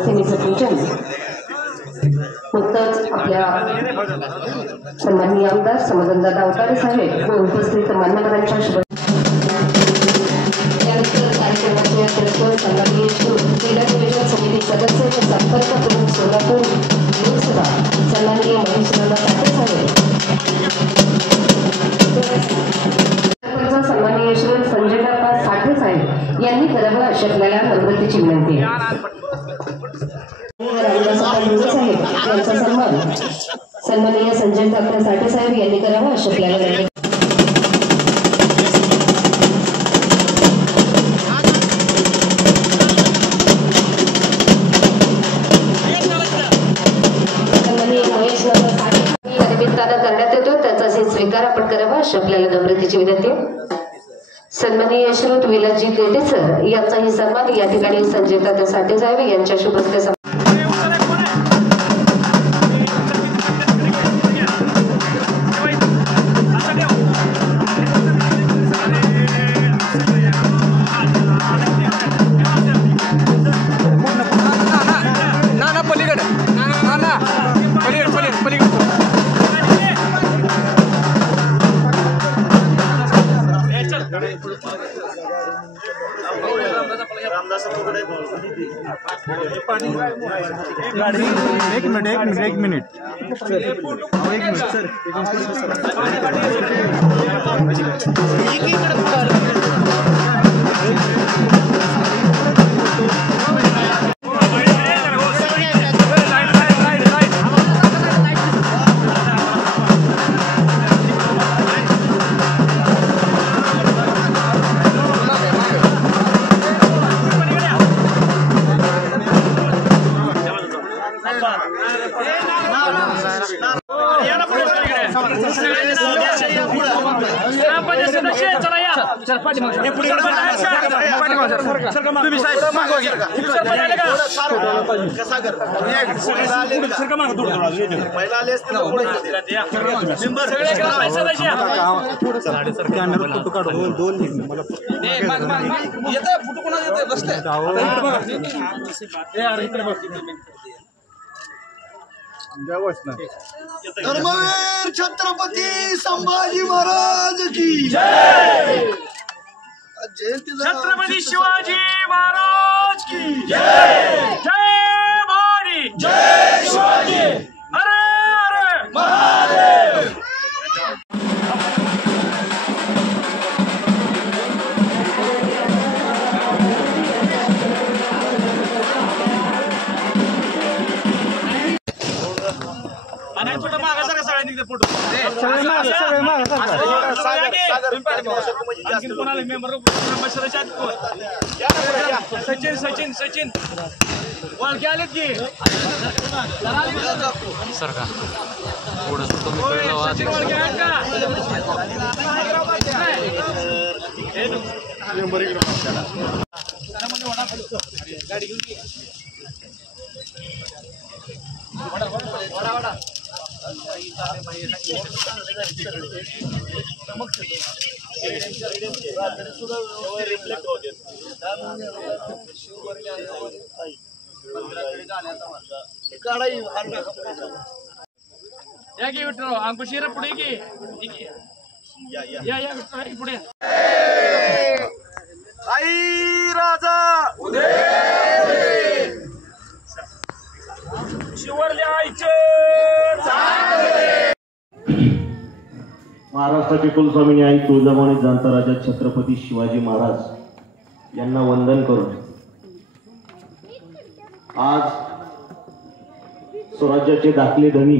प्रतिमेचं पूजन नुकतंच आपल्या सन्माननीय आमदार समाधानदादा अवतारे साहेब व उपस्थित मान्यवरांच्या शुभ कार्यक्रमाचे अध्यक्ष सन्माननीय क्रीडा नियोजन समिती सदस्य व संपर्क प्रमुख सोलापूर लोकसभा सन्माननीय महेशदादा साठे साहेब, सन्माननीय श्री संजयदादा साठे साहेब यांनी करावं अशी आपल्याला नम्रतेची विनंती आहे। यांचा सन्मान सन्माननीय संजयदादा साठे साहेब यांनी करावा अशी आपल्याला विनंती। करण्यात येतो त्याचा स्वीकार आपण करावा अशी आपल्याला नम्रतेची विनंती। सन्माननीय श्रोत विलासजी देते सर यांचाही सन्मान या ठिकाणी संजयदादा साठे साहेब यांच्या शुभ हस्ते एक मिनिट धर्मवीर छत्रपती संभाजी महाराज की जय। छत्रपती शिवाजी महाराज की जय। जय भवानी जय शिवाजी अरे अरे महादेव। सचिन सचिन सचिन वाळके आलेत की सर का या की विठ्ठल अंकुशीरा पुढे की या पुढे आई राजा शिवरले आईचे महाराष्ट्राचे कुलस्वामिनी आई तुळजाभवानी जाणता राजा छत्रपती शिवाजी महाराज यांना वंदन करून आज स्वराज्याचे दाखले धनी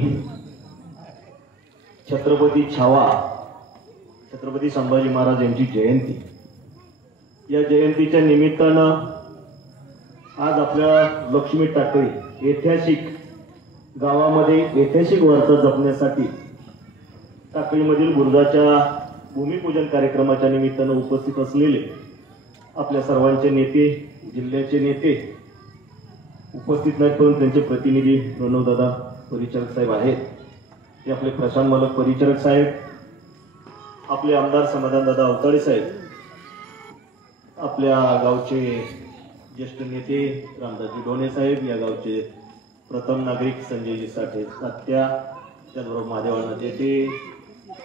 छत्रपती छावा छत्रपती संभाजी महाराज यांची जयंती। या जयंतीच्या निमित्तानं आज आपल्या लक्ष्मी टाकळी ऐतिहासिक गावामध्ये ऐतिहासिक वारसा जपण्यासाठी टाकळीमधील बुरुजाच्या भूमिपूजन कार्यक्रमाच्या निमित्तानं उपस्थित असलेले आपल्या सर्वांचे नेते, जिल्ह्याचे नेते उपस्थित नाहीत परंतु त्यांचे प्रतिनिधी प्रणवदादा परिचारक साहेब आहेत, ते आपले प्रशांत मालक परिचारक साहेब, आपले आमदार समाधानदादा अवतारे साहेब, आपल्या गावचे ज्येष्ठ नेते रामदासजी डोणे साहेब, या गावचे प्रथम नागरिक संजयजी साठे तात्या, त्याचबरोबर महादेवांना देठे,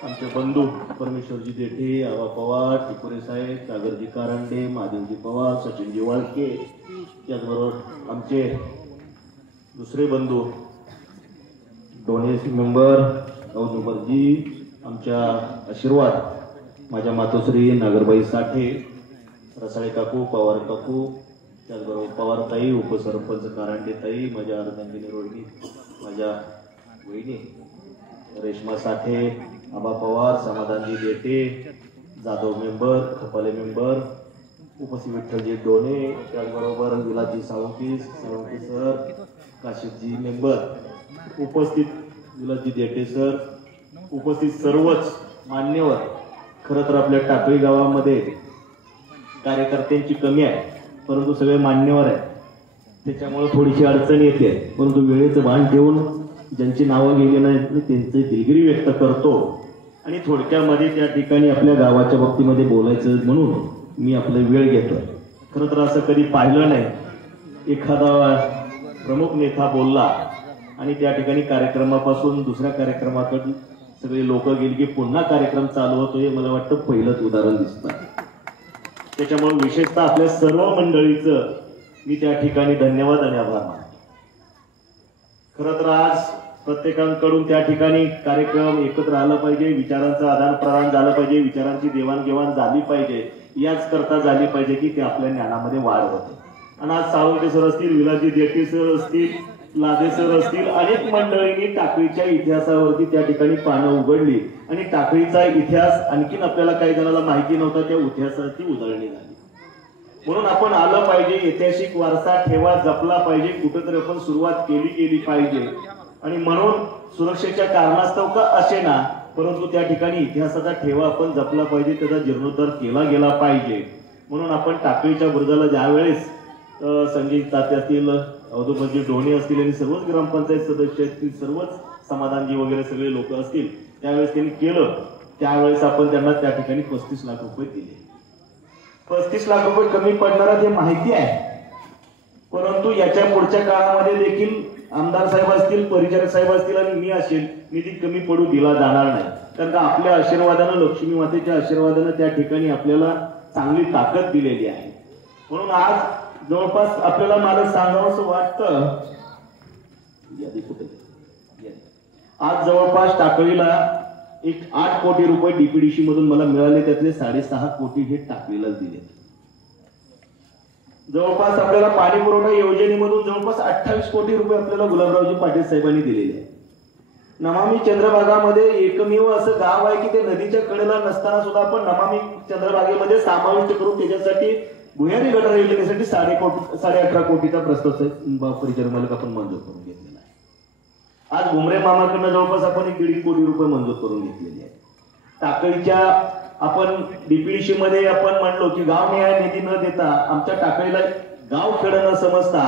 आमचे बंधू परमेश्वरजी देठे, आबा पवार, टिपुरे साहेब, सागरजी कारंडे, महादेवजी पवार, सचिनजी वाळके, त्याचबरोबर आमचे दुसरे बंधू डोणे मेंबर औदुंबरजी, आमच्या आशीर्वाद माझ्या मातोश्री नागरबाई साठे, रसाळे काकू, पवार काकू, त्याचबरोबर पवारताई, उपसरपंच कारंडेताई, माझ्या अर्धांगिनी रोहिणी, माझ्या वहिनी रेश्मा साठे, आबा पवार, समाधानजी देटे, जाधव मेंबर, खपाले मेंबर, उपस्थित विठ्ठलजी डोणे, त्याचबरोबर विलासजी साळुंके सर, काशिफजी मेंबर, उपस्थित विलासजी देटे सर, उपस्थित सर्वच मान्यवर. खरं तर आपल्या टाकळी गावामध्ये कार्यकर्त्यांची कमी आहे, परंतु सगळे मान्यवर आहेत, त्याच्यामुळे थोडीशी अडचण येते. परंतु वेळेचं भान ठेवून ज्यांची नावं गेली नाहीत त्यांची दिलगिरी व्यक्त करतो आणि थोडक्यामध्ये त्या ठिकाणी आपल्या गावाच्या बाबतीमध्ये बोलायचं म्हणून मी आपला वेळ घेतो. खरं तर असं कधी पाहिलं नाही, एखादा प्रमुख नेता बोलला आणि त्या ठिकाणी कार्यक्रमापासून दुसऱ्या कार्यक्रमाकडे सगळे लोक गेली की पुन्हा कार्यक्रम चालू होतो. हे मला वाटतं पहिलंच उदाहरण दिसतं. त्याच्यामुळे विशेषतः आपल्या सर्व मंडळीचं मी त्या ठिकाणी धन्यवाद आणि आभार मानतो. खरं तर आज प्रत्येकाकडून त्या ठिकाणी कार्यक्रम एकत्र आलं पाहिजे, विचारांचं आदान प्रदान झालं पाहिजे, विचारांची देवाणघेवाण झाली पाहिजे, याच करता झाली पाहिजे की ते आपल्या ज्ञानामध्ये वाढ होते. आणि आज साळुंके सर असतील, विलासजी देठे सर असतील, लादे सर असतील, अनेक मंडळींनी टाकळीच्या इतिहासावरती त्या ठिकाणी पानं उघडली आणि टाकळीचा इतिहास आणखीन आपल्याला काही जणांना माहिती नव्हता, त्या इतिहासाची उजळणी झाली. म्हणून आपण आलं पाहिजे, ऐतिहासिक वारसा ठेवा, जपला पाहिजे, कुठेतरी आपण सुरुवात केली पाहिजे. आणि म्हणून सुरक्षेच्या कारणास्तव का असे ना, परंतु त्या ठिकाणी इतिहासाचा ठेवा आपण जपला पाहिजे, त्याचा जीर्णोद्धार केला गेला पाहिजे. म्हणून आपण टाकळीच्या बुरुजाला ज्यावेळेस संजय तात्या असतील, औदुंबरजी डोणे असतील आणि सर्वच ग्रामपंचायत सदस्य असतील, सर्वच समाधानजी वगैरे सगळे लोक असतील, त्यावेळेस त्यांनी केलं, त्यावेळेस आपण त्यांना त्या ठिकाणी 35 लाख रुपये दिले. 35 लाख रुपये कमी पडणारा ते माहिती आहे, परंतु याच्या पुढच्या काळामध्ये देखील आमदार साहेब असतील, परिचारक साहेब असतील आणि मी असेल, निधी कमी पडू दिला जाणार नाही. कारण का आपल्या आशीर्वादानं, लक्ष्मी मातेच्या आशीर्वादानं त्या ठिकाणी आपल्याला चांगली ताकद दिलेली आहे. म्हणून आज जवळपास आपल्याला मला सांगावं असं वाटतं, आज जवळपास टाकळीला एक 8 कोटी रुपये डीपीडीसी मधून मला मिळाले, त्यातले 6.5 कोटी हे टाकळीलाच दिले. जवळपास आपल्याला पाणी पुरवठा योजनेमधून जवळपास 28 कोटी रुपये आपल्याला गुलाबरावजी पाटील साहेबांनी दिलेले आहे. नमामि चंद्रभागामध्ये एकमेव असं गाव आहे की ते नदीच्या कडेला नसताना सुद्धा आपण नमामि चंद्रभागेमध्ये समाविष्ट करून त्याच्यासाठी भुयारी गटार योजनेसाठी 18.5 कोटीचा प्रस्ताव परिचार मालक आपण मंजूर करून घेतलेला आहे. आज भुमरे मामाकडनं जवळपास आपण 1.5 कोटी रुपये मंजूर करून घेतलेले आहे. टाकळीच्या आपण डीपीडीसी मध्ये आपण म्हणलो की गाव निहाय निधी न देता आमच्या टाकळीला गाव खेडं न समजता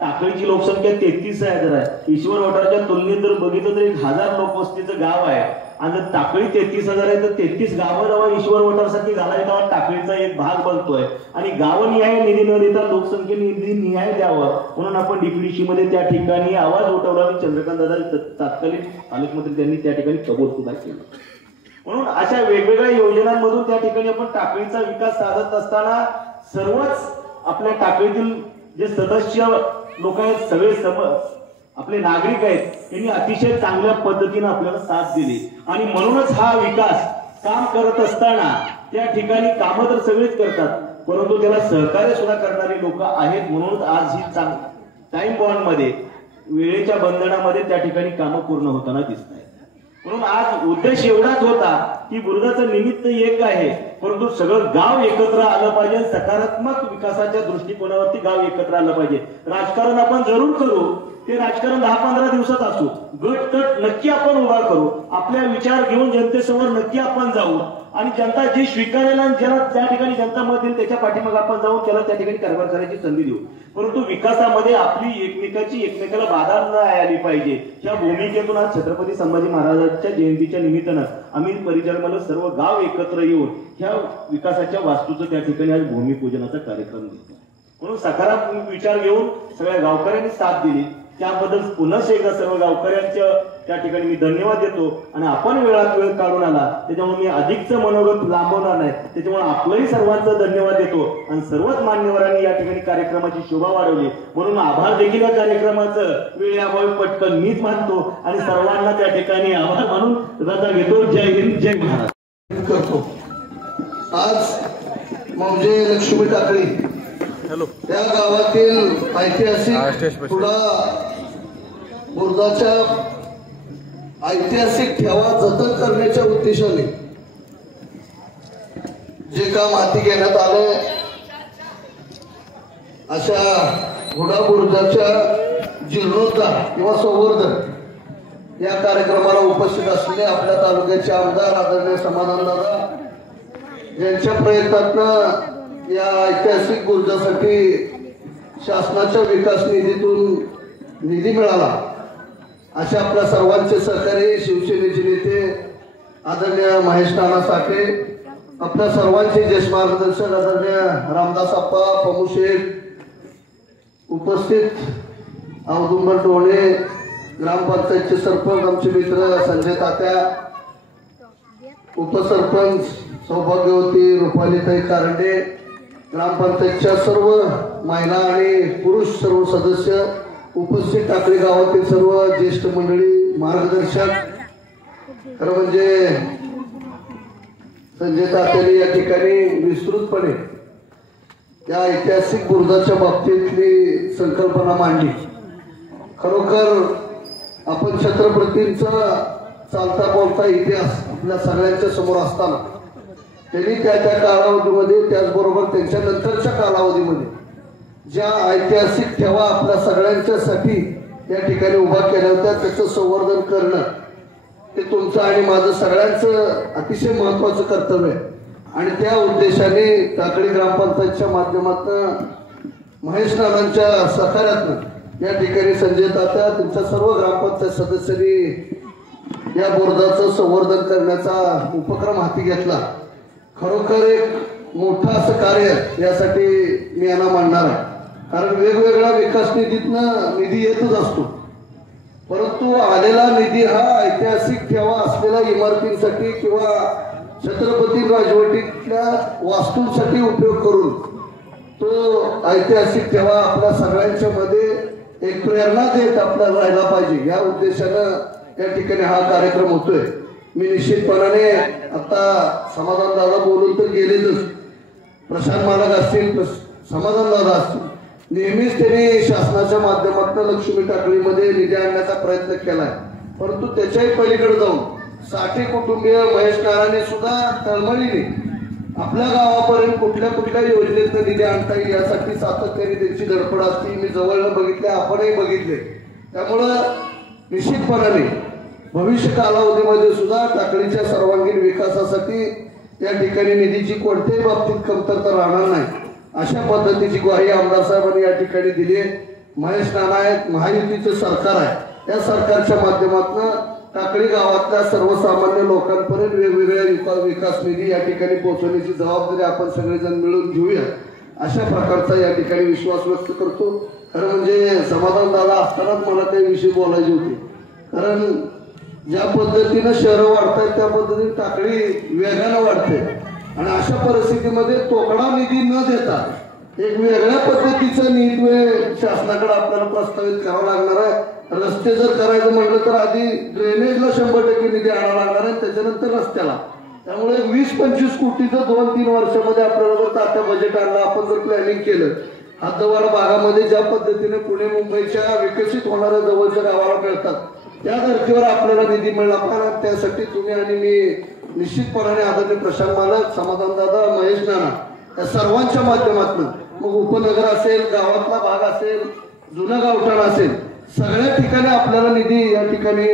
टाकळीची लोकसंख्या 33,000 आहे. ईश्वर वॉटरच्या तुलनेत जर बघितलं तर 1,000 लोकवस्तीचं गाव आहे आणि टाकळी 33,000 आहे तर 33 गावं जेव्हा ईश्वर वॉटरसाठी घालायला तेव्हा टाकळीचा एक भाग बनतोय. आणि गावनिहाय निधी न देता लोकसंख्ये निधी निहाय द्यावं म्हणून आपण डीपीडीसी मध्ये त्या ठिकाणी आवाज उठवला आणि चंद्रकांत दादा तत्कालीन पालकमंत्री त्यांनी त्या ठिकाणी कबूल सुद्धा केलं. म्हणून अशा वेगवेगळ्या योजनांमधून त्या ठिकाणी आपण टाकळीचा विकास साधत असताना सर्वच आपल्या टाकळीतील जे सदस्य लोक आहेत, सगळे आपले नागरिक आहेत, त्यांनी अतिशय चांगल्या पद्धतीने आपल्याला साथ दिली. आणि म्हणूनच हा विकास काम करत असताना त्या ठिकाणी कामं तर सगळेच करतात, परंतु त्याला सहकार्य सुद्धा करणारी लोक आहेत. म्हणून आज ही टाइम बॉन्ड मध्ये वेळेच्या बंधनामध्ये त्या ठिकाणी कामं पूर्ण होताना दिसत आहेत. म्हणून आज उद्देश एवढाच होता की बुरुजाचं निमित्त एक आहे, परंतु सगळं गाव एकत्र आलं पाहिजे. सकारात्मक विकासाच्या दृष्टिकोनावरती गाव एकत्र आलं पाहिजे. राजकारण आपण जरूर करू, ते राजकारण 10-15 दिवसात असू, गट तट नक्की आपण उभा करू, आपल्या विचार घेऊन जनतेसमोर नक्की आपण जाऊ आणि जनता जे स्वीकारेल आणि ज्याला त्या ठिकाणी जनता मत देईल त्याच्या पाठीमागे आपण जाऊन त्याला त्या ठिकाणी कारभार करायची संधी देऊ. परंतु विकासामध्ये आपली एकमेकाला बाधा न आली पाहिजे. ह्या भूमिकेतून आज छत्रपती संभाजी महाराजांच्या जयंतीच्या निमित्तानं आम्ही परिचारक सर्व गाव एकत्र येऊन ह्या विकासाच्या वास्तूचं त्या ठिकाणी आज भूमिपूजनाचा कार्यक्रम घेतो. म्हणून सकारात्मक विचार घेऊन सगळ्या गावकऱ्यांनी साथ दिली, त्याबद्दल पुन्हा एकदा सर्व गावकऱ्यांच्या त्या ठिकाणी मी धन्यवाद देतो. आणि आपण वेळात वेळ काढून आला त्याच्यामुळे मी अधिकचं मनोगत लांबवणार नाही, त्याच्यामुळे आपलंही सर्वांचा धन्यवाद देतो. आणि सर्वच मान्यवरांनी या ठिकाणी कार्यक्रमाची शोभा वाढवली, म्हणून आभार देखील या कार्यक्रमाचं वेळेअभावी पटकन मीच मानतो आणि सर्वांना त्या ठिकाणी आभार मानून रजा घेतो. जय हिंद, जय महाराष्ट्र करतो. आज मौजे लक्ष्मी टाकळी त्या गावातील ऐतिहासिक थोडा बुर्जाच्या ऐतिहासिक ठेवा जतन करण्याच्या उद्देशाने जे काम हाती घेण्यात आलं, अशा घोडा बुर्जाच्या जीर्णोद्धार किंवा संवर्धन या कार्यक्रमाला उपस्थित असलेले आपल्या तालुक्याचे आमदार आदरणीय समाधानदादा यांच्या प्रयत्नातनं या ऐतिहासिक बुर्जासाठी शासनाच्या विकास निधीतून निधी मिळाला, अशा आपल्या सर्वांचे सहकारी शिवसेनेचे नेते आदरणीय महेश नाना साठे, आपल्या सर्वांचे ज्येष्ठ मार्गदर्शक आदरणीय रामदास आप्पा पमुशेठ, उपस्थित औदुंबर टोळे, ग्रामपंचायतचे सरपंच आमचे मित्र संजय तात्या, उपसरपंच सौभाग्यवती रुपालीताई कारंडे, ग्रामपंचायतच्या सर्व महिला आणि पुरुष सर्व सदस्य, उपस्थित टाकळी गावातील सर्व ज्येष्ठ मंडळी, मार्गदर्शक, खरं म्हणजे संजय तात्याने या ठिकाणी विस्तृतपणे या ऐतिहासिक बुर्जाच्या बाबतीतली संकल्पना मांडली. खरोखर आपण छत्रपतींचा चालता बोलता इतिहास आपल्या सगळ्यांच्या समोर असताना त्यांनी त्या कालावधीमध्ये, त्याचबरोबर त्यांच्या नंतरच्या कालावधीमध्ये ज्या ऐतिहासिक ठेवा आपल्या सगळ्यांच्यासाठी या ठिकाणी उभा केल्या होत्या, त्याचं संवर्धन करणं हे तुमचं आणि माझं सगळ्यांचं अतिशय महत्वाचं कर्तव्य आहे. आणि त्या उद्देशाने टाकळी ग्रामपंचायतच्या माध्यमातून महेश नानांच्या सहकार्यातून या ठिकाणी संजय तात्या तुमच्या सर्व ग्रामपंचायत सदस्यांनी या बुर्जाचं संवर्धन करण्याचा उपक्रम हाती घेतला. खरोखर एक मोठं असं कार्य यासाठी मी यांना मानणार आहे, कारण वेगवेगळ्या विकास निधीतनं निधी येतच असतो, परंतु आलेला निधी हा ऐतिहासिक ठेवा असलेल्या इमारतींसाठी किंवा छत्रपती राजवटीतल्या वास्तूंसाठी उपयोग करून तो ऐतिहासिक ठेवा आपल्या सगळ्यांच्या मध्ये एक प्रेरणा देत आपल्याला राहायला पाहिजे, या उद्देशानं या ठिकाणी हा कार्यक्रम होतोय. मी निश्चितपणाने आता समाधान दादा बोलून तर गेलेच, प्रशांत मालक असतील, समाधान दादा असतील, नेहमीच त्यांनी शासनाच्या माध्यमातून लक्ष्मी टाकळीमध्ये निधी आणण्याचा प्रयत्न केलाय, परंतु त्याच्याही पलीकडे जाऊन साठे कुटुंबीय महेश नानांनी सुद्धा तळमळीने आपल्या गावापर्यंत कुठल्या योजनेतून निधी आणता येईल यासाठी सातत्याने त्यांची धडपड असते. मी जवळनं बघितले, आपणही बघितले. त्यामुळं निश्चितपणाने भविष्य कालावधीमध्ये सुद्धा टाकळीच्या सर्वांगीण विकासासाठी या ठिकाणी निधीची कोणत्याही बाबतीत कमतरता राहणार नाही, अशा पद्धतीची ग्वाही आमदार साहेबांनी या ठिकाणी दिली आहे. महेश नाना आहेत, महायुतीचे सरकार आहे, त्या सरकारच्या माध्यमातून टाकळी गावातल्या सर्वसामान्य लोकांपर्यंत वेगवेगळ्या विकास निधी या ठिकाणी पोहोचवण्याची जबाबदारी आपण सगळेजण मिळून घेऊया, अशा प्रकारचा या ठिकाणी विश्वास व्यक्त करतो. खरं म्हणजे समाधान दादा असतानाच मला काही विषय बोलायचे होते, कारण ज्या पद्धतीनं शहरं वाढतायत त्या पद्धतीने टाकळी वेगानं वाढते, आणि अशा परिस्थितीमध्ये तोकडा निधी न देता एक वेगळ्या पद्धतीचा निधी शासनाकडे आपल्याला प्रस्तावित करावा लागणार आहे. रस्ते जर करायचं म्हटलं तर आधी ड्रेनेजला 100% निधी आणावा लागणार आहे, त्याच्यानंतर रस्त्याला. त्यामुळे 20-25 कोटीचं 2-3 वर्षामध्ये आपल्याला जर तात्या बजेट आणलं, आपण जर प्लॅनिंग केलं, हद्दवाढ भागामध्ये ज्या पद्धतीने पुणे मुंबईच्या विकसित होणाऱ्या जवळच्या गावाला मिळतात, त्या धर्तीवर आपल्याला निधी मिळला पाहिजे. त्यासाठी तुम्ही आणि मी निश्चितपणाने आदरणीय प्रशांत मालक, समाधान दादा, महेश नाना या सर्वांच्या माध्यमातून, मग उपनगर असेल, गावातला भाग असेल, जुनं गावठाण असेल, सगळ्या ठिकाणी आपल्याला निधी या ठिकाणी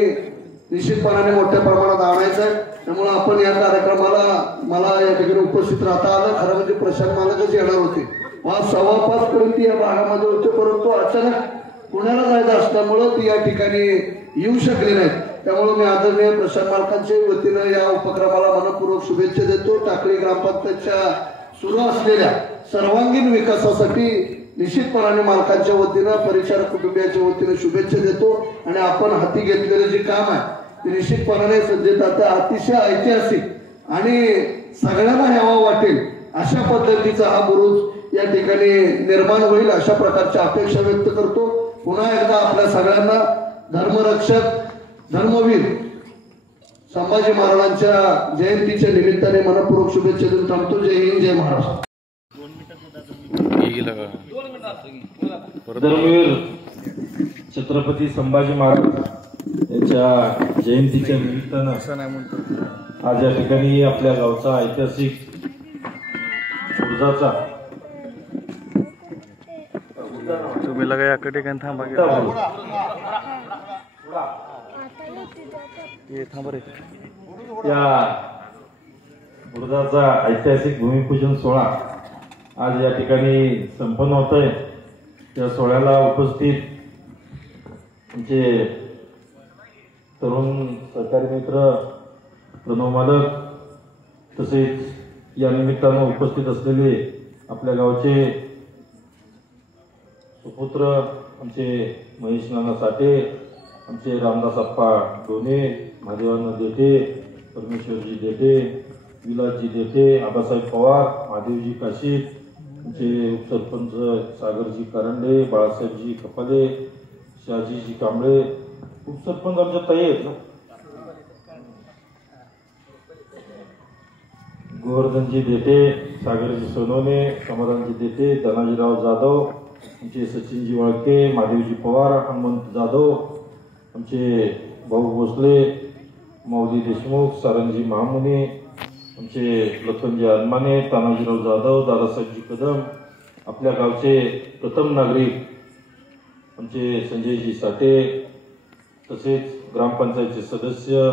निश्चितपणाने मोठ्या प्रमाणात आणायचा आहे. त्यामुळे आपण या कार्यक्रमाला मला या ठिकाणी उपस्थित राहता आलं. खरं म्हणजे प्रशांत मालकच येणार होते, 5:15 पर्यंत या भागामध्ये होते, परंतु अचानक पुण्याला जायचं असल्यामुळं ती या ठिकाणी येऊ शकले नाहीत. त्यामुळे मी आदरणीय प्रशांत मालकांच्या वतीनं या उपक्रमाला मनपूर्वक शुभेच्छा देतो. टाकळी ग्रामपंचायतच्या सुरू असलेल्या सर्वांगीण विकासासाठी निश्चितपणाने मालकांच्या वतीनं परिचारक कुटुंबियाच्या वतीनं शुभेच्छा देतो आणि आपण हाती घेतलेलं जे काम आहे ते निश्चितपणाने संजय तात्या अतिशय ऐतिहासिक आणि सगळ्यांना यावं वाटेल अशा पद्धतीचा हा बुरुज या ठिकाणी निर्माण होईल अशा प्रकारच्या अपेक्षा व्यक्त करतो। पुन्हा एकदा आपल्या सगळ्यांना धर्मरक्षक धर्मवीर संभाजी महाराजांच्या जयंतीच्या निमित्ताने मनपूर्वक शुभेच्छा देऊन थांबतो। जय हिंद, जय महाराष्ट्र। धर्मवीर छत्रपती संभाजी महाराज यांच्या जयंतीच्या निमित्तानं आज या ठिकाणी आपल्या गावचा ऐतिहासिक बुरुजाचा तुम्ही लगा याकडे काय थांबा या बुरुजाचा ऐतिहासिक भूमिपूजन सोहळा आज या ठिकाणी संपन्न होतोय। त्या सोहळ्याला उपस्थित आमचे तरुण सहकारी मित्र प्रणव मालक तसेच या निमित्तानं उपस्थित असलेले आपल्या गावचे सुपुत्र आमचे महेश नाना साठे, आमचे रामदास अप्पा डोने, महादेवांना देठे, परमेश्वरजी देठे, विलासजी देठे, आबासाहेब पवार, महादेवजी काशीद, आमचे उपसरपंच सागरजी कारंडे, बाळासाहेबजी कपाले, शहाजीजी कांबळे, उपसरपंच आमच्या ताई आहेत ना, गोवर्धनजी देठे, सागरजी सोनवणे, समाधानजी देठे, धनाजीराव जाधव, आमचे सचिनजी वळके, महादेवजी पवार, हनुमंत जाधव, आमचे भाऊ भोसले, माऊली देशमुख, सारंगजी महामुने, आमचे लखनजी अनमाने, तानाजीराव जाधव, दादासाहेबजी कदम, आपल्या गावचे प्रथम नागरिक आमचे संजयजी साठे, तसेच ग्रामपंचायतचे सदस्य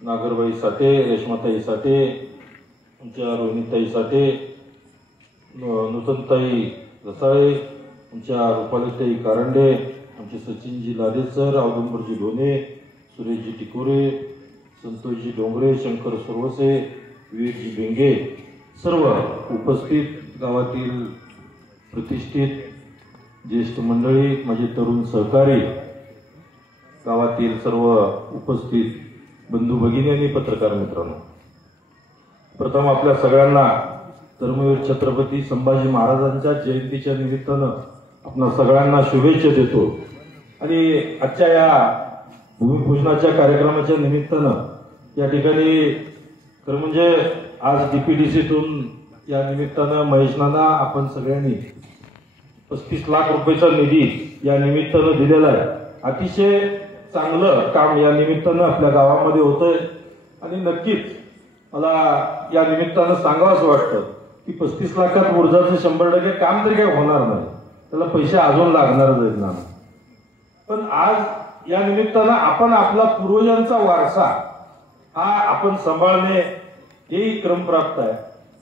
नागरबाई साठे, रेश्माताई साठे, आमच्या रोहिणीताई साठे, नूतनताई रसाळे, आमच्या रुपालीताई कारंडे, आमचे सचिनजी लादेसर, औदुंबरजी ढोणे, सुरेशजी टिकोरे, संतोषजी डोंगरे, शंकर सुरवसे, विवेकजी बेंगे, सर्व उपस्थित गावातील प्रतिष्ठित ज्येष्ठ मंडळी, माझे तरुण सहकारी, गावातील सर्व उपस्थित बंधू भगिनी आणि पत्रकार मित्रांनो, प्रथम आपल्या सगळ्यांना धर्मवीर छत्रपती संभाजी महाराजांच्या जयंतीच्या निमित्तानं आपल्या सगळ्यांना शुभेच्छा देतो। आणि आजच्या या भूमिपूजनाच्या कार्यक्रमाच्या निमित्तानं या ठिकाणी खरं म्हणजे आज डीपीडीसीतून या निमित्तानं महेश नाना आपण सगळ्यांनी 35 लाख रुपयाचा निधी या निमित्तानं दिलेला आहे। अतिशय चांगलं काम या निमित्तानं आपल्या गावामध्ये होतंय आणि नक्कीच मला या निमित्तानं सांगावंच वाटतं की 35 लाखात बुरुजाचं 100% काम तरी काही होणार नाही, त्याला पैसे अजून लागणारच आहेत ना। पण आज या निमित्तानं आपण आपला पूर्वजांचा वारसा हा आपण सांभाळणे हेही क्रमप्राप्त आहे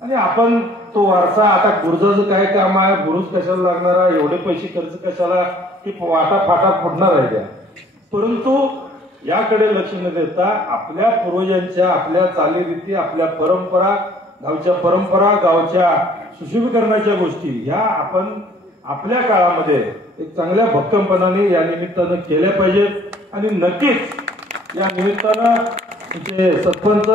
आणि आपण तो वारसा आता बुरुजाचं काय काम आहे, बुरुज कशाला लागणार आहे, एवढे पैसे खर्च कशाला, की वाटाफाटा फुटणार आहे त्या, परंतु याकडे लक्ष न देता आपल्या पूर्वजांच्या आपल्या चालीरीती, आपल्या परंपरा, गावच्या परंपरा, गावच्या सुशोभीकरणाच्या गोष्टी ह्या आपण आपल्या काळामध्ये एक चांगल्या भक्कमपणाने या निमित्तानं केल्या पाहिजेत। आणि नक्कीच या निमित्तानं तिथे सरपंच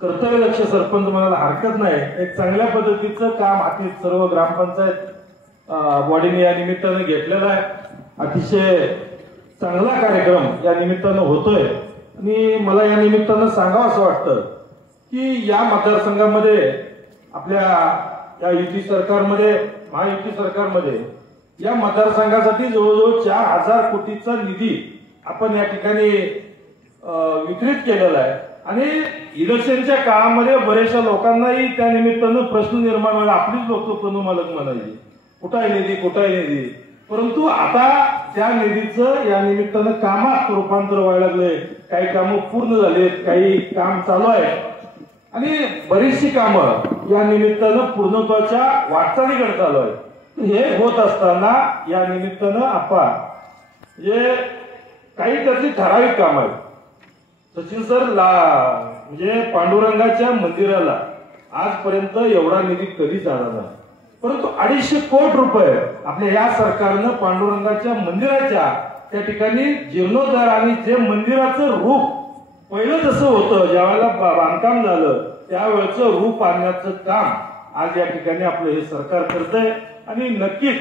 कर्तव्यदक्ष सरपंच म्हणायला हरकत नाही, एक चांगल्या पद्धतीचं काम हाती सर्व ग्रामपंचायत बॉडीने या निमित्तानं घेतलेला आहे। अतिशय चांगला कार्यक्रम या निमित्तानं होतोय आणि मला या निमित्तानं सांगावं असं वाटतं की या मतदारसंघामध्ये आपल्या या युती सरकारमध्ये, महायुती सरकारमध्ये या मतदारसंघासाठी जवळजवळ 4000 कोटीचा निधी आपण या ठिकाणी वितरित केलेला आहे आणि इलेक्शनच्या काळामध्ये बऱ्याचशा लोकांनाही त्या निमित्तानं प्रश्न निर्माण व्हायला आपलीच लोक प्रणव मालक म्हणायची कुठं आहे निधी, कुठं आहे निधी, परंतु आता त्या निधीचं या निमित्तानं कामात रूपांतर व्हायला लागले, काही कामं पूर्ण झालेत, काही काम चालू आहे आणि बरीचशी कामं या निमित्तानं पूर्णत्वाच्या वाटचालीकडे चालू आहे। हे होत असताना या निमित्तानं आपण जे काही त्याची ठराविक कामं आहेत, सचिन सर म्हणजे पांडुरंगाच्या मंदिराला आजपर्यंत एवढा निधी कधीच आला नाही, परंतु 250 कोटी रुपये आपल्या या सरकारनं पांडुरंगाच्या मंदिराच्या त्या ठिकाणी जीर्णोद्धार आणि जे मंदिराचं रूप पहिलं जसं होतं ज्यावेळेला बांधकाम झालं त्यावेळेचं रूप आणण्याचं काम आज या ठिकाणी आपलं हे सरकार करतंय. आणि नक्कीच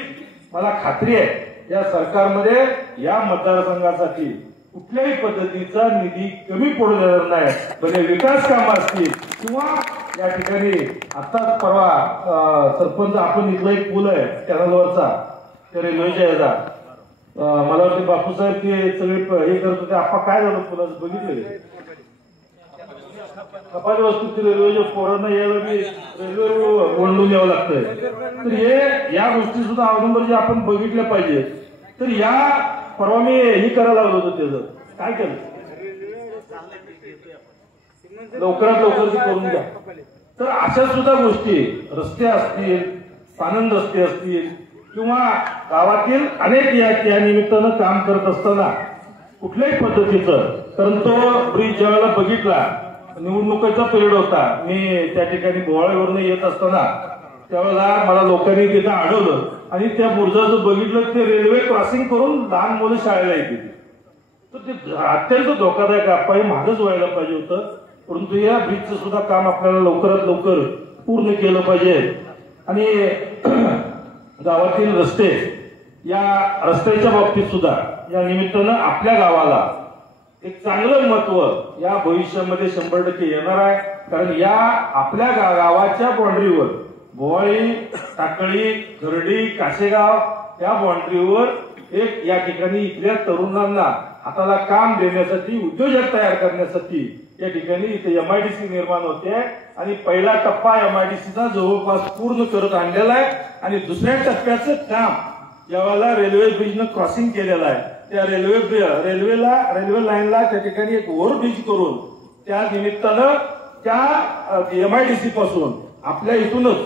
मला खात्री आहे या सरकारमध्ये या मतदारसंघासाठी कुठल्याही पद्धतीचा निधी कमी पडू देणार नाही. म्हणजे विकास कामं असतील किंवा या ठिकाणी आताच परवा सरपंच आपण इथला एक पूल आहे कॅनलवरचा त्या रेल्वेच्या याचा मला वाटतं बापूसाहेब ते सगळे हे करत होते. आपण काय झालं पुलाचं बघितलं कपाल वस्तूची रेल्वेच्या पोरांना यायला मी रेल्वेवर ओढून यावं लागतंय. तर हे या गोष्टी सुद्धा अवलंबून आपण बघितल्या पाहिजे. तर या परवा मी हे करायला लागलो होतो त्याचं काय केलं लवकरात लवकर ते करून घ्या. तर अशा सुद्धा गोष्टी रस्ते असतील सानंद रस्ते असतील किंवा गावातील अनेक या निमित्तानं काम करत असताना कुठल्याही पद्धतीचं कारण तो ब्रिज ज्यावेळेला बघितला निवडणुकीचा पिरियड होता मी त्या ठिकाणी भोवाळीवरून येत असताना त्यावेळेला मला लोकांनी तिथं अडवलं आणि त्या बुर्जाचं बघितलं ते रेल्वे क्रॉसिंग करून लहान मुलं शाळेला येते. तर ते अत्यंत धोकादायक आपण मागच व्हायला पाहिजे होतं. परंतु या ब्रिजचं सुद्धा काम आपल्याला लवकरात लवकर पूर्ण केलं पाहिजे. आणि गावातील रस्ते या रस्त्याच्या बाबतीत सुद्धा या निमित्तानं आपल्या गावाला एक चांगलं महत्व या भविष्यामध्ये 100% येणार आहे. कारण या आपल्या गावाच्या बाउंड्रीवर भोवाळी टाकळी खर्डी काशेगाव या बाउंड्रीवर एक या ठिकाणी इथल्या तरुणांना हाताला काम देण्यासाठी उद्योजक तयार करण्यासाठी या ठिकाणी इथे MIDC निर्माण होते आणि पहिला टप्पा MIDCचा जवळपास पूर्ण करत आणलेला आहे. आणि दुसऱ्या टप्प्याचं काम ज्यावेळेला रेल्वे ब्रिजनं क्रॉसिंग केलेलं आहे त्या रेल्वे लाईनला त्या ठिकाणी एक ओव्हरब्रिज करून त्या निमित्तानं त्या MIDC पासून आपल्या इथूनच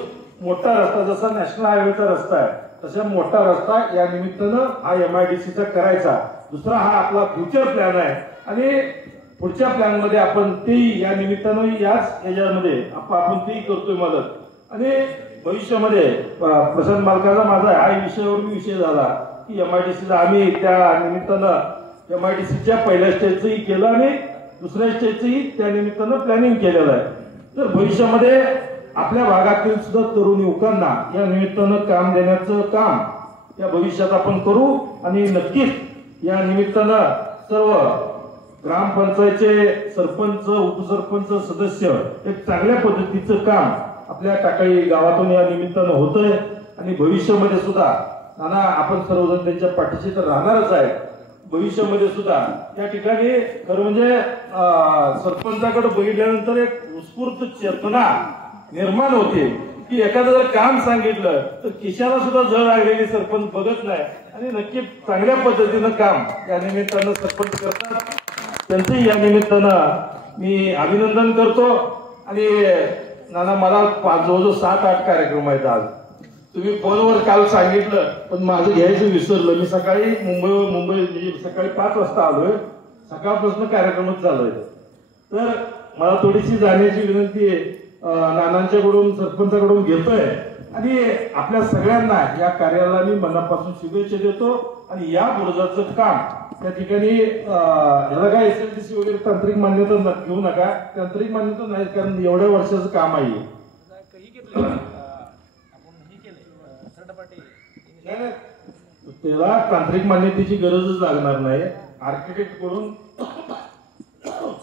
मोठा रस्ता जसा नॅशनल हायवेचा रस्ता आहे तसा मोठा रस्ता या निमित्तानं हा MIDCचा करायचा. दुसरा हा आपला फ्युचर प्लॅन आहे आणि पुढच्या प्लॅन मध्ये आपण तेही या निमित्तानं याच याच्यामध्ये आपण तेही करतोय मदत. आणि भविष्यामध्ये प्रशांत मालकाचा माझा हा विषयावर विषय झाला की MIDCचा आम्ही त्या निमित्तानं MIDCच्या पहिल्या स्टेजचंही केलं आणि दुसऱ्या स्टेजचंही त्या निमित्तानं प्लॅनिंग केलेलं आहे. तर भविष्यामध्ये आपल्या भागातील सुद्धा तरुण युवकांना या निमित्तानं काम देण्याचं काम या भविष्यात आपण करू. आणि नक्कीच या निमित्तानं सर्व ग्रामपंचायतचे सरपंच उपसरपंच सदस्य एक चांगल्या पद्धतीचं काम आपल्या टाकळी गावातून या निमित्तानं होतंय. आणि भविष्यामध्ये सुद्धा नाना आपण सर्वजण त्यांच्या पाठीशी तर राहणारच आहे. भविष्यामध्ये सुद्धा त्या ठिकाणी खरं म्हणजे सरपंचाकडे बघितल्यानंतर एक उत्स्फूर्त चेतना निर्माण होते की एखादं जर काम सांगितलं तर खिशाला सुद्धा जळ लागलेली सरपंच बघत नाही. आणि नक्की चांगल्या पद्धतीनं काम या निमित्तानं सरपंच करतात. त्यांचंही या निमित्तानं मी अभिनंदन करतो. आणि नाना मला जवळजवळ 7-8 कार्यक्रम आहेत आज. तुम्ही फोनवर काल सांगितलं पण माझं घ्यायचं विसरलं. मी सकाळी मुंबई सकाळी 5 वाजता आलोय. सकाळपासून कार्यक्रमच चालू आहे. तर मला थोडीशी जाण्याची विनंती नानांच्याकडून सरपंचाकडून घेतोय. आणि आपल्या सगळ्यांना या कार्याला मी मनापासून शुभेच्छा देतो. आणि या बुर्जाचं काम त्या ठिकाणी याला काय SLTC वगैरे तांत्रिक मान्यता घेऊ नका. तांत्रिक मान्यता नाही कारण एवढ्या वर्षाचं काम आहे. त्याला तांत्रिक मान्यतेची गरजच लागणार नाही. आर्किटेक्ट कडून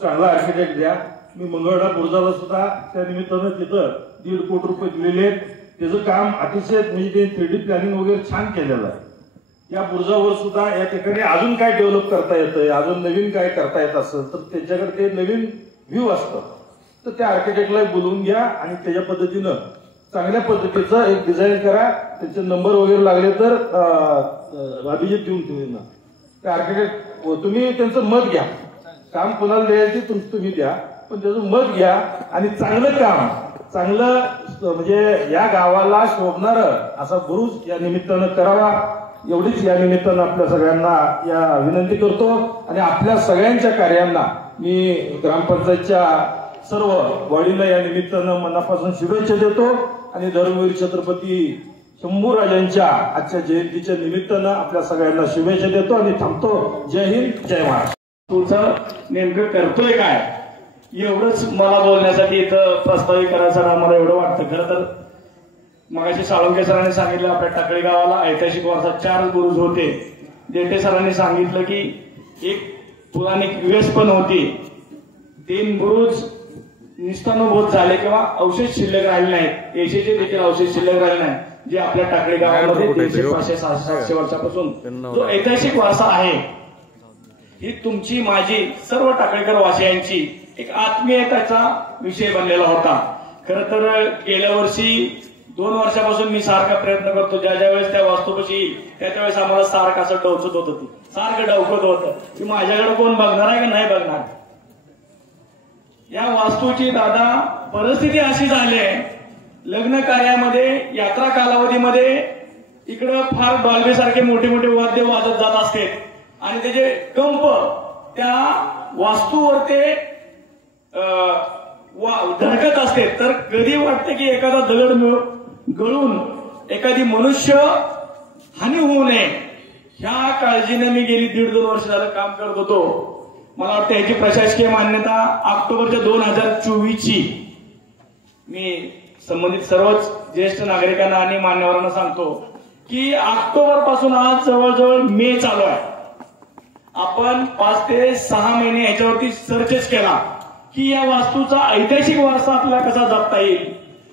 चांगला आर्किटेक्ट द्या. मी मंगळवेढा बुर्जाला सुद्धा त्या निमित्तानं तिथं 1.5 कोटी रुपये दिलेले आहेत. त्याचं काम अतिशय म्हणजे ते 3D प्लॅनिंग वगैरे छान केलेलं आहे. या बुर्जावर सुद्धा या ठिकाणी अजून काय डेव्हलप करता येतंय अजून नवीन काय करता येत असेल तर त्याच्याकडे ते नवीन व्ह्यू असतं. तर त्या आर्किटेक्टला बोलवून घ्या आणि त्याच्या पद्धतीनं चांगल्या पद्धतीचं एक डिझाईन करा. त्याचे नंबर वगैरे लागले तर अभिजित देऊन तुम्ही त्या आर्किटेक्ट तुम्ही त्यांचं मत घ्या. काम कोणाला द्यायचे तुम्ही द्या पण त्याचं मत घ्या. आणि चांगलं काम चांगलं म्हणजे या गावाला शोभणारं असा बुरुज या निमित्तानं करावा एवढीच या निमित्तानं आपल्या सगळ्यांना या विनंती करतो. आणि आपल्या सगळ्यांच्या कार्यांना मी ग्रामपंचायतच्या सर्व बॉडीला या निमित्तानं मनापासून शुभेच्छा देतो. आणि धर्मवीर छत्रपती शंभूराजांच्या आजच्या जयंतीच्या निमित्तानं आपल्या सगळ्यांना शुभेच्छा देतो आणि थांबतो. जय हिंद, जय महाराष्ट्र. तुमचं नेमकं करतोय काय एवढंच मला बोलण्यासाठी इथं प्रस्तावित करायचं आम्हाला एवढं वाटतं. खरं तर मगाशी साळुंके सरांनी सांगितलं आपल्या टाकळी गावाला ऐतिहासिक वारसा 4 बुरुज होते. देठे सरांनी सांगितलं की एक पुराणिक व्यस पण होती. 3 बुरुज निस्तानुभूत झाले किंवा अवशेष शिल्लक राहिले नाहीत. एशीचे देखील अवशेष शिल्लक राहिले नाही जे आपल्या टाकळी गावामध्ये 300, 500, 700 वर्षापासून जो ऐतिहासिक वारसा आहे ही तुमची माझी सर्व टाकळीकर वासियांची एक आत्मीयतेचा विषय बनलेला होता. खर तर गेल्या वर्षी 2 वर्षापासून मी सारखा प्रयत्न करतो ज्या वेळेस त्या वास्तूपाशी येईल त्यावेळेस आम्हाला सारखं असं डवचत होत होती सारखं डवकत होतं की माझ्याकडे कोण बघणार आहे का नाही बघणार. या वास्तूची दादा परिस्थिती अशी झाली आहे लग्न कार्यामध्ये यात्रा कालावधीमध्ये इकडं फार डॉल्बी सारखे मोठे मोठे वाद्य वाजत जात असते आणि त्याचे कंप त्या वास्तूवर ते धडकत असते. तर कधी वाटते की एखादा दगड गळून एखादी मनुष्य हानी होऊ नये ह्या काळजीने मी गेली 1.5-2 वर्ष झालं काम करत होतो. मला वाटतं याची प्रशासकीय मान्यता ऑक्टोबरच्या 2024ची मी संबंधित सर्वच ज्येष्ठ नागरिकांना आणि मान्यवरांना सांगतो की ऑक्टोबर पासून आज जवळजवळ मे चालू आहे. आपण 5 ते 6 महिने याच्यावरती सर्चच केला की या वास्तूचा ऐतिहासिक वारसा आपल्याला कसा जपता येईल.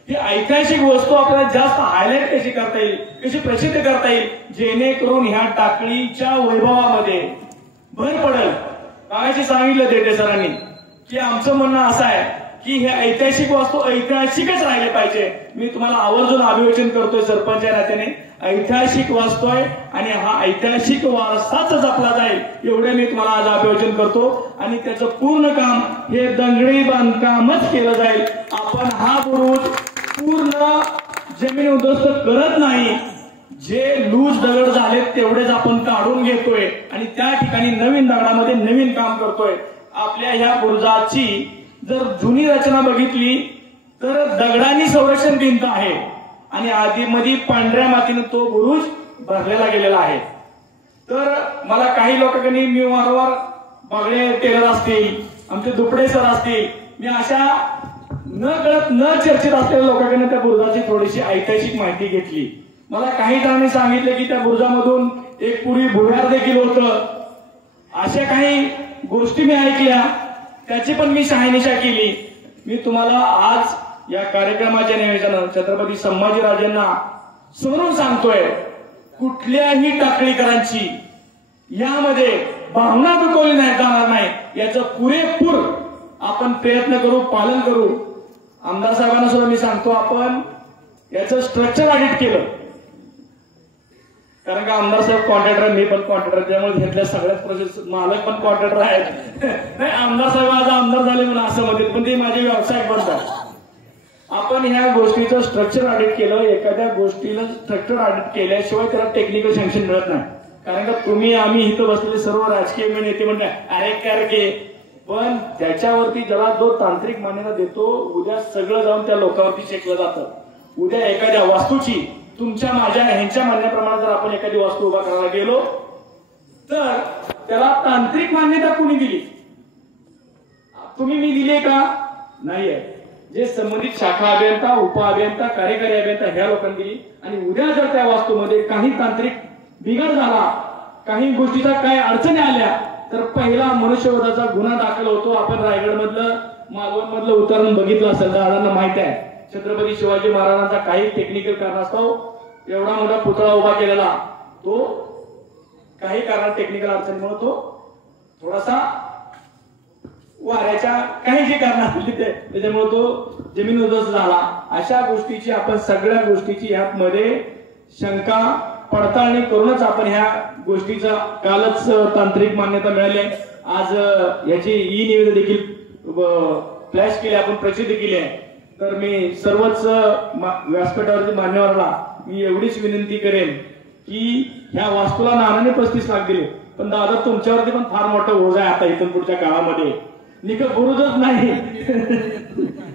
ही ऐतिहासिक वस्तू आपल्याला जास्त हायलाइट कशी करता येईल कशी प्रसिद्ध करता येईल जेणेकरून ह्या टाकळीच्या वैभवामध्ये भर पडेल. मागाशी सांगितलं देठे सरांनी की आमचं म्हणणं असं आहे की हे ऐतिहासिक वास्तू ऐतिहासिकच राहिले पाहिजे. मी तुम्हाला आवर्जून अभिवाचन करतोय सरपंच या नात्याने ऐतिहासिक वास्तू आहे आणि हा ऐतिहासिक वारसाच जपला जाईल एवढे मी तुम्हाला आज अभिवाचन करतो. आणि त्याचं पूर्ण काम हे दगडी बांधकामच केलं जाईल. आपण हा बुरुज पूर्ण जमीन उद्ध्वस्त करत नाही. जे लूज दगड झालेत तेवढेच आपण काढून घेतोय आणि त्या ठिकाणी नवीन दगडामध्ये नवीन काम करतोय. आपल्या ह्या बुरुजाची जर जुनी रचना बघितली तर दगडांनी संरक्षण भिंत आहे आणि आधीमध्ये पांढऱ्या मातीनं तो बुरुज भरलेला गेलेला आहे. तर मला काही लोकांनी मी वारंवार बागडे टेलर असतील आमचे दुपडे सर असतील मी अशा न कळत न चर्चेत असलेल्या लोकांकडून त्या बुरुजाची थोडीशी ऐतिहासिक माहिती घेतली. मला काही जणांनी सांगितलं की त्या बुरुजामधून एक पूर्वी भुयार देखील होतं. अशा काही गोष्टी मी ऐकल्या त्याची पण मी शहानिशा केली. मी तुम्हाला आज या कार्यक्रमाच्या निमित्तानं छत्रपती संभाजीराजांना समोरून सांगतोय कुठल्याही टाकळीकरांची यामध्ये भावना दुखवली नाही जाणार नाही याचं पुरेपूर आपण प्रयत्न करू पालन करू. आमदार साहेबांना सुद्धा मी सांगतो आपण याचं स्ट्रक्चर ऑडिट केलं कारण का आमदार साहेब कॉन्ट्रॅक्टर मी पण कॉन्ट्रॅक्टर त्यामुळे घेतल्या सगळ्याच प्रोसेस मालक पण कॉन्ट्रॅक्टर आहेत. नाही आमदार साहेब आज आमदार झाले म्हणून असं म्हणतात पण ते माझे व्यावसायिक बनतात. आपण ह्या गोष्टीचं स्ट्रक्चर ऑडिट केलं. एखाद्या गोष्टीला स्ट्रक्चर ऑडिट केल्याशिवाय त्याला टेक्निकल सँक्शन मिळत नाही. कारण का तुम्ही आम्ही इथं बसलेले सर्व राजकीय नेते म्हणतात अरे करके पण त्याच्यावरती ज्याला जो तांत्रिक मान्यता देतो उद्या सगळं जाऊन त्या लोकांवरती शेकलं जातं. उद्या एखाद्या वास्तूची तुमच्या माझ्या ह्यांच्या म्हणण्याप्रमाणे जर आपण एखादी वास्तू उभा करायला गेलो तर त्याला तांत्रिक मान्यता कुणी दिली तुम्ही मी दिली का नाहीये. जे संबंधित शाखा अभियंता उपअभियंता कार्यकारी अभियंता ह्या लोकांनी दिली. आणि उद्या जर त्या वास्तूमध्ये काही तांत्रिक बिघड झाला काही गोष्टीचा काय अडचणी आल्या तर पहिला मनुष्यवधाचा गुन्हा दाखल होतो. आपण रायगड मधलं मालवण मधलं उदाहरण बघितलं असेल दादांना माहिती आहे. छत्रपती शिवाजी महाराजांचा काही टेक्निकल कारणास्तव एवढा मोठा पुतळा उभा केलेला तो काही कारणात टेक्निकल अडचणीमुळे तो थोडासा वाऱ्याच्या काही जे कारण असतील त्याच्यामुळे तो जमीन उद्ध्वस्त झाला. अशा गोष्टीची आपण सगळ्या गोष्टीची ह्यामध्ये शंका पडताळणी करूनच आपण ह्या गोष्टीचा कालच तांत्रिक मान्यता मिळाली. आज याची ई निवेदन देखील फ्लॅश केले आपण प्रसिद्ध केली आहे. तर मी सर्वच व्यासपीठावरती मान्यवरांना मी एवढीच विनंती करेन की ह्या वास्तूला नानाने 35 लाख दिले पण दादा तुमच्यावरती पण फार मोठं ओझ आहे आता इथून पुढच्या काळामध्ये निकट बुरुजच नाही.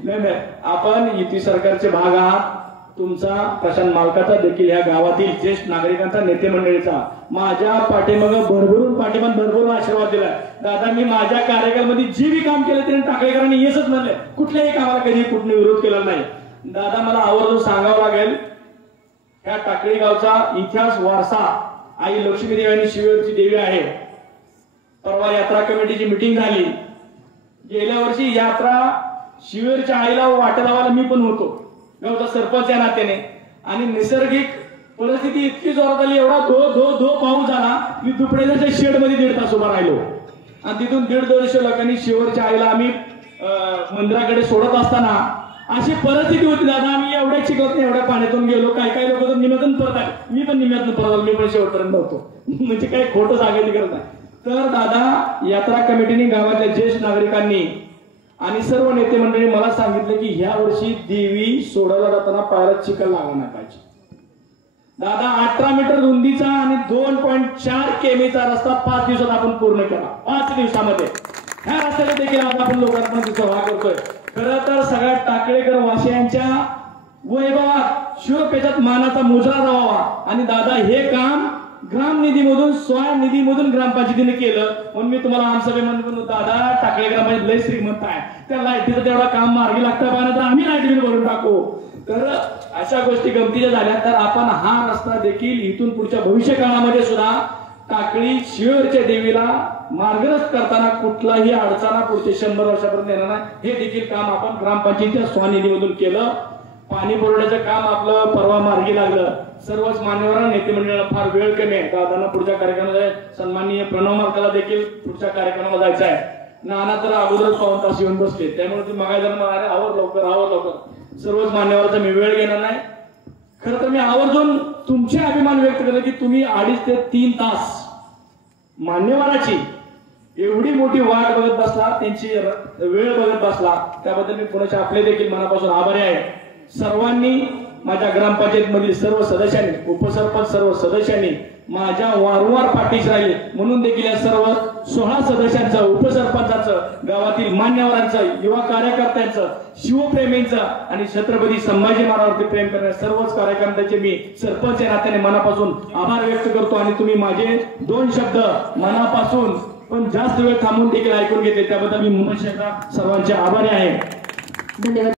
नाही आपण युती सरकारचे भाग आहात तुमचा प्रशांत मालकाचा देखील ह्या गावातील ज्येष्ठ नागरिकांचा नेते मंडळीचा माझ्या पाठीमाग भरभरून आशीर्वाद दिला. दादा मी माझ्या कार्यकाळामध्ये जी बी काम केलं त्याने टाकळेकरांनी येसच म्हणले, कुठल्याही कामाला कधी कुठने विरोध केला नाही. दादा मला आवर्जून सांगावं लागेल, ह्या टाकळी गावचा इतिहास वारसा आई लक्ष्मी देवी आणि शिवेरची देवी आहे. परवा यात्रा कमिटीची मिटिंग झाली. गेल्या वर्षी यात्रा शिवेरच्या आईला वाटा लावायला मी पण होतो गावचा सरपंच या नात्याने, आणि नैसर्गिक परिस्थिती इतकी जोरात आली, एवढा धो पाऊस झाला, मी दुपड्याच्या शेड मध्ये 1.5 तास उभा राहिलो. आणि तिथून 150-200 लोकांनी शिवेरच्या आईला आम्ही मंदिराकडे सोडत असताना अशी परिस्थिती होती. दादा आम्ही एवढ्या चिखलात एवढ्या पाण्यातून गेलो, काही लोक तर निम्यातून परत आले, मी पण निम्यातून परत आलो, मी पण शेवटपर्यंत नव्हतो. म्हणजे काही खोटं सांगायची गरज नाही. तर दादा यात्रा कमिटीने गावातल्या ज्येष्ठ नागरिकांनी आणि सर्व नेते मंडळी मला सांगितलं की ह्या वर्षी देवी सोडायला जाताना पायाला चिखल लागू नकायची. दादा 18 मीटर रुंदीचा आणि 2.4 किमीचा रस्ता 5 दिवसात आपण पूर्ण केला. 5 दिवसामध्ये ह्या रस्त्याला देखील आज आपण लोकांना सभा करतोय. खरं तर सगळ्या टाकळेकर वासियांच्या वैभवात शिवपेचात मानाचा मुजरा राहावा. आणि दादा हे काम ग्राम निधीमधून निधीमधून ग्रामपंचायतीने केलं. म्हणून मी तुम्हाला आमसभेमध्ये दादा टाकळे ग्रामपंचायत लय श्रीमंत आहे, त्या लाईटीचं तेवढा काम मार्गी लागतं पाहिजे तर आम्ही लाईट बिल भरून टाकू. तर अशा गोष्टी गमतीच्या झाल्या. तर आपण हा रस्ता देखील इथून पुढच्या भविष्य काळामध्ये सुद्धा टाकळी शिवेरच्या देवीला मार्गदर्शन करताना कुठलाही अडचणा पुढचे 100 वर्षापर्यंत येणार नाही. हे देखील काम आपण ग्रामपंचायतीच्या स्वनिधीमधून केलं. पाणी पुरवठ्याचं काम आपलं परवा मार्गी लागलं. सर्वच मान्यवरांना नेते मंडळाला फार वेळ कमी आहे. दादांना पुढच्या कार्यक्रमाला सन्माननीय प्रणव मालकाला देखील पुढच्या कार्यक्रमाला जायचं आहे. नाना तर अगोदरच 5 तास येऊन बसले, त्यामुळे ते मगायला म्हणाले आवर लवकर. सर्वच मान्यवरांचा मी वेळ घेणार नाही. खरं तर मी आवर्जून तुमचे अभिमान व्यक्त केले की तुम्ही 2.5 ते 3 तास मान्यवराची एवढी मोठी वाट बघत बसला, त्यांची वेळ बघत बसला, त्याबद्दल मी पुन्हा आपले देखील मनापासून आभारी आहे. सर्वांनी माझ्या ग्रामपंचायत मधील सर्व सदस्यांनी, उपसरपंच सर्व सदस्यांनी माझ्या वारंवार पाठीशी राहिले. म्हणून देखील या सर्व 16 सदस्यांचं, उपसरपंचाचं, गावातील मान्यवरांचं, युवा कार्यकर्त्यांचं, शिवप्रेमींचं आणि छत्रपती संभाजी महाराजांवरती प्रेम करणाऱ्या सर्वच कार्यकर्त्यांचे मी सरपंच या नात्याने मनापासून आभार व्यक्त करतो. आणि तुम्ही माझे 2 शब्द मनापासून पण जास्त वेळ थांबून देखील ऐकून घेतले, त्याबद्दल मी सर्वांचे आभारी आहे. धन्यवाद.